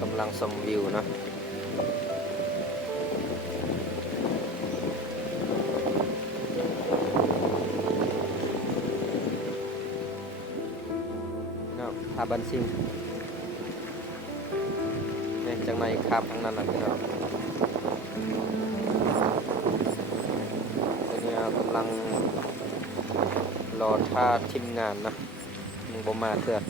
กำลังชมวิวเนาะผาบันซิงเนี่ยจังในคาบทั้งนั้นนะพี่น้องตอนนี้กำลังรอท่าทีมงานนะมึงบ่มาเถอะ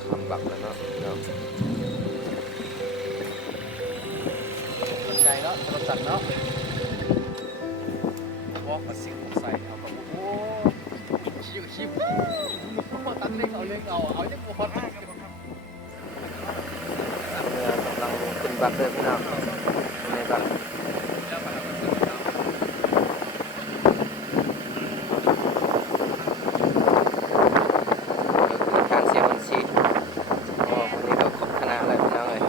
คำบักแล้วเนาะเนาะสนใจเนาะรถตัดเนาะวอกมาซิ่งใส่เอาแบบโอ้ชิวพอตั้งเล็กเอาเล็กเอาจะปวด กำลังขึ้นบักเลยพี่น้องในบักการเสียวันชีอ๋อวันนี้ก็ครบคณะอะไรพี่น้องเลย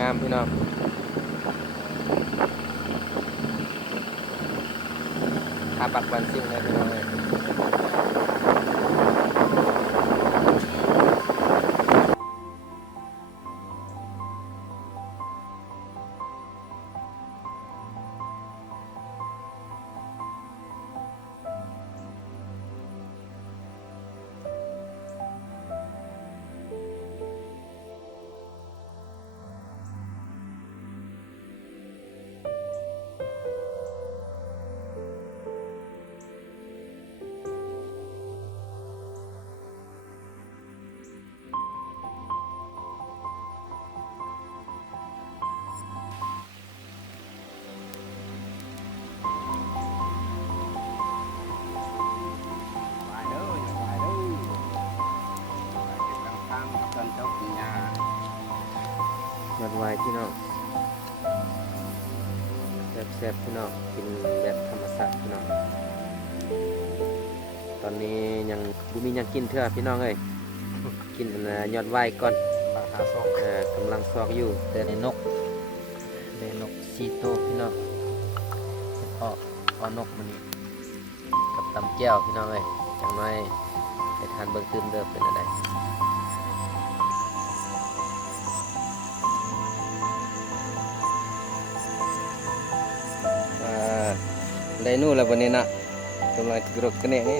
งามพี่น้องทาบักวันซิ่งเลยพี่น้องเลยยอดไวพี่น้องแซ่บพี่น้องกินแบบธรรมชาติพี่น้องตอนนี้ยังบุมียังกินเถอะพี่น้องเอ้ยกินยอดไวก่อนกำลังซอกอยู่แต่ในนกซีโตพี่น้องเอานกมันนี่กับตำแก้วพี่น้องเอ้ยจังน้อยไปทานเบิ่งตื่นเด้อเป็นอะไรได้นู่นแล้ววันนี้นะกำลังกรบกันเนี่ยนี่